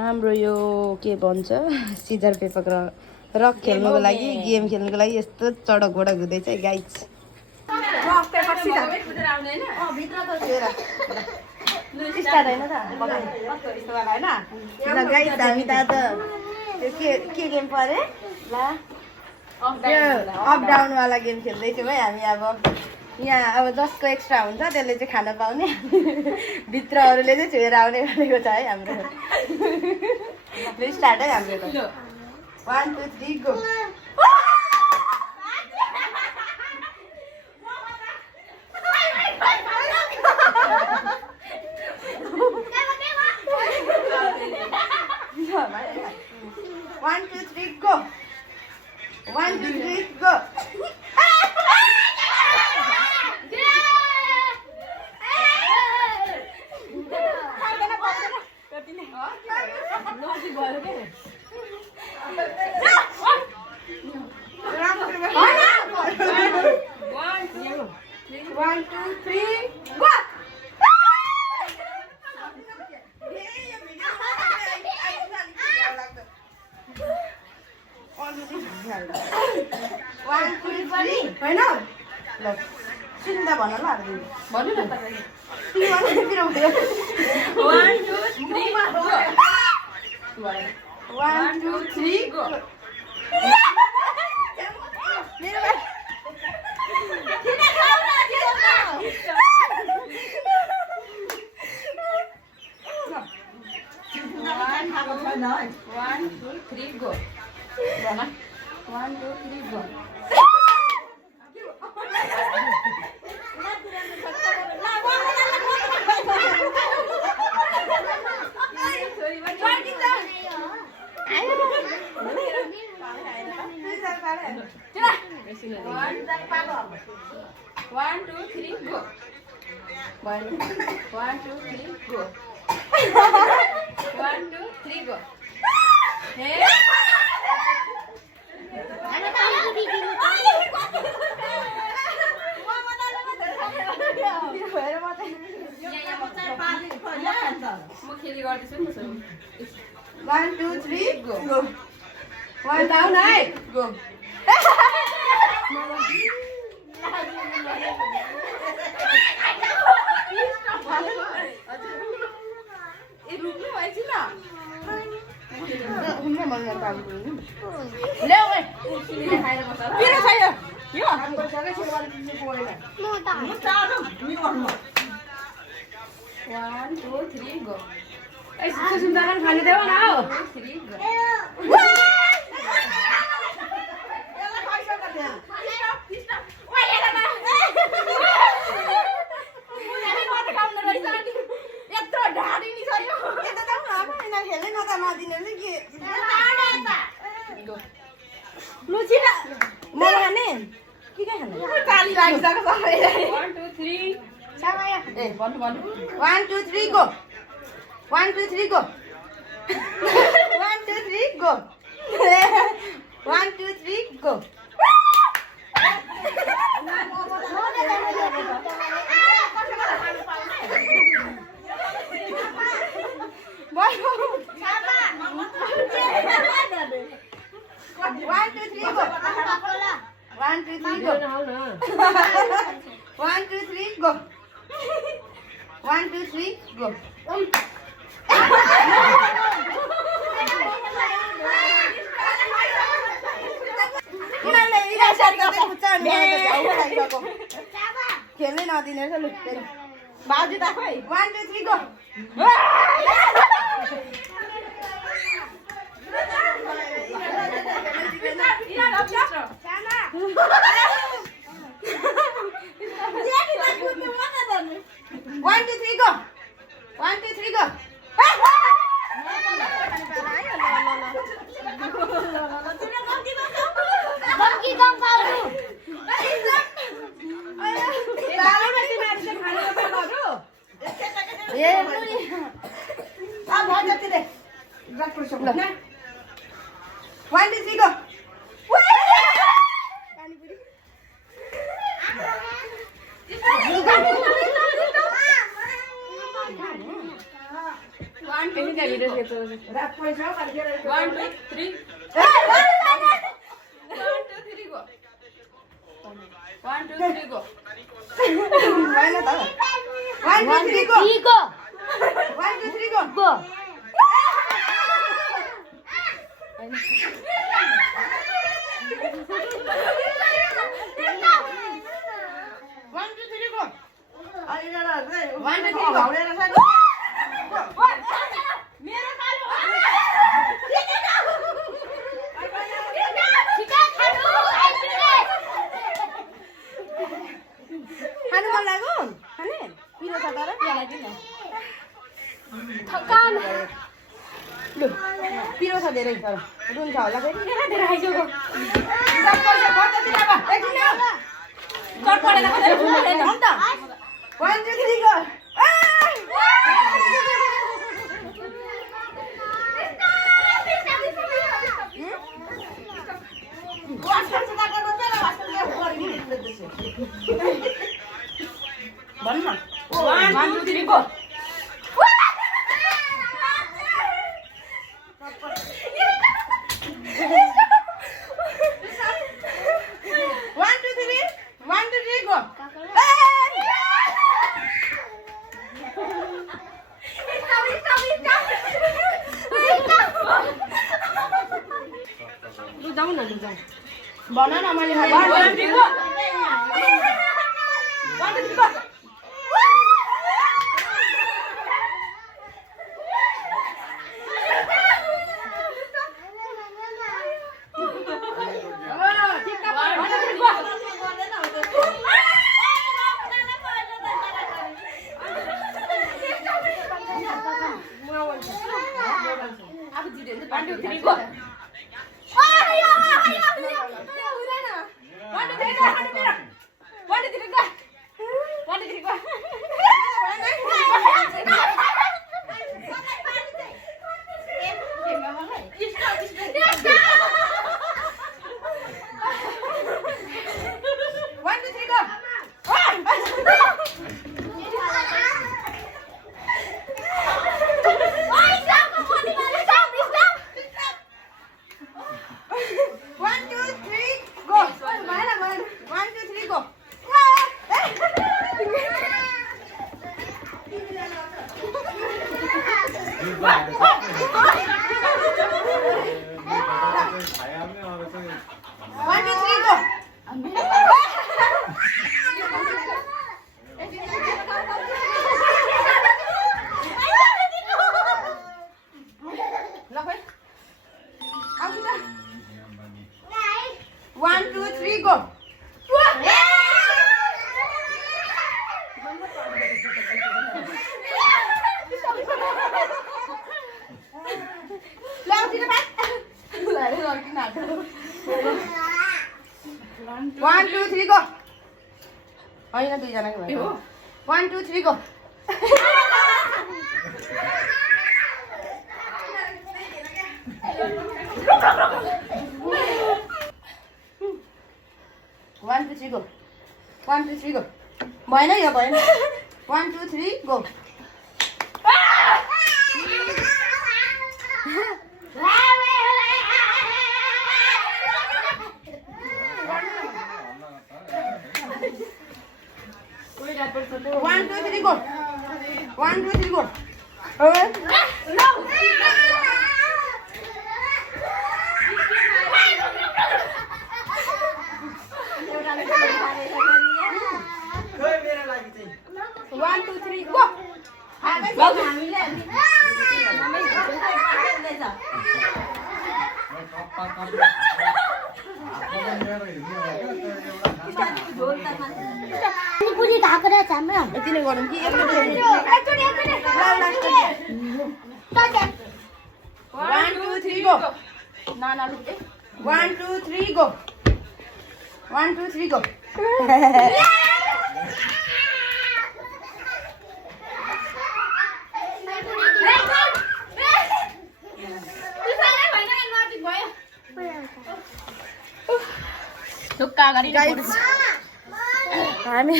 हाम्रो यो के भन्छ सिजर पेपर रक खेल्नुको लागि गेम खेल्नुको लागि यस्तो चडक बडक हुँदैछ गाइज हामी त के गेम परे अप डाउन वाला गेम खेल्दैछौँ है हामी अब यहाँ अब जसको एक्स्ट्रा हुन्छ त्यसले चाहिँ खान पाउने भित्र अरूले चाहिँ छोएर आउने गरेको छ है हाम्रो स्टार्ट है हाम्रो 1 2 3 गो One, two, three, go. 1 2 3 go. One, two, three, go! One, two, three. होइन ल सुन्दा भन ल भन्नु न One, two, three, go. One, two, three, go. 1 2 3 go. One, two, three, go. 1 2 3 go. 1 2 3 go. Hey. One, two, three, go. One down, right? Go. One, two, three, go. खाने देऊ न हो 3 go. यत्रो ढाडी नि छ यो यता जाऊ न अब हैन खेल्नै नता नदिने नि के लुचिरा म खाने के खाने काली लागिसक्यो सबै 1 2 3 सामाया ए भन्नु 1 2 3 गो 1 2 3 go. 1 2 3 go. 1 2 3 go. One, two, three, go. 1 2 3 go. 1 2 3 go. 1 2 3 go. खेल्नै नदिने रहेछ लु बाजु त खोइ 1 2 3 गो One, two, three, go. 1 2 3 go. Monkey come baru. ये अब हो जाते दे रख पुश लो 1 2 3 go. 1 2 3 रात पैसा पार्केर 1 2 3 1 2 3 go 1 2 3 go भएन त 1 2 3 go 1 2 3 go Go. 1 2 3 go अनि एउटा चाहिँ 1 2 3 go हौडेर छ मेरो कालो खानु मन लाग्यो खाने पिरो छ तर यहाँ दिन थकान लु पिरो छ धेरै तर रुन्छ होला फेरि धेरै आइसक्यो अन्त 1 2 3 go भन्न 1 2 3 go 1 2 3 1 2 3 go लु जाऊ न लु जाऊ भन न मैले 1 2 3 go 1 2 3 go अब जित्यो नि 1 2 3 go 1 2 3 go One, two, three, go. होइन दुईजनाको भयो 1 2 3 go 1 2 3 go 1 2 3 go भएन यो भएन 1 2 3 go One, two, three, go. 1 2 3 go. No. खै मेरो लागि चाहिँ 1 2 3 go. पुरी ढाकेर छाम्रा यति नै गरौँ कि एकचोटी 1 2 3 go. ना लुक 1 2 3 go. 1 2 3 go. ढुक्का गरी हामी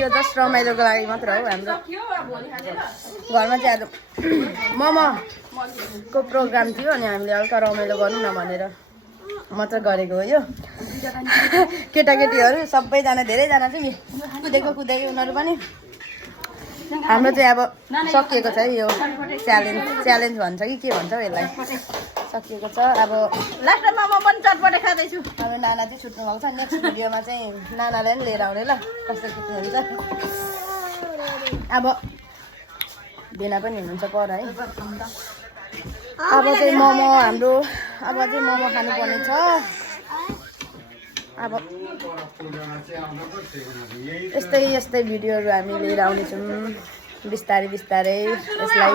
यो जस्ट रमाइलोको लागि मात्र हो हाम्रो घरमा चाहिँ आज मोमोको प्रोग्राम थियो अनि हामीले हल्का रमाइलो गरौँ न भनेर मात्र गरेको हो यो केटाकेटीहरू सबैजना धेरैजना चाहिँ कुदेको उनीहरू पनि हाम्रो चाहिँ अब सकिएको छ है यो च्यालेन्ज भन्छ कि के भन्छ यसलाई सकिएको छ अब लास्टमा म पनि चटपटे खाँदैछु अब नाना चाहिँ छुट्नु भएको छ नेक्स्ट भिडियोमा चाहिँ नानालाई पनि लिएर आउने ल कस्तो छुट्नुहुन्छ अब बिना पनि हुनुहुन्छ पर है अब चाहिँ मोमो हाम्रो अब चाहिँ मोमो खानुपर्ने छ अब यस्तै भिडियोहरू हामी लिएर आउनेछौँ बिस्तारै यसलाई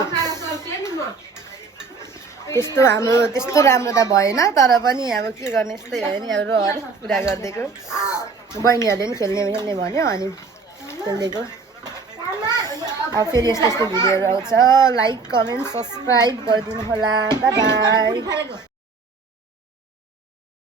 त्यस्तो राम्रो त भएन तर पनि अब के गर्ने यस्तै हो नि अब रहर पुरा गरिदिएको बहिनीहरूले पनि खेल्ने भन्यो अनि खेलिदिएको अब फेरि यस्तो भिडियोहरू आउँछ लाइक कमेन्ट सब्सक्राइब गरिदिनु होला बाई बाई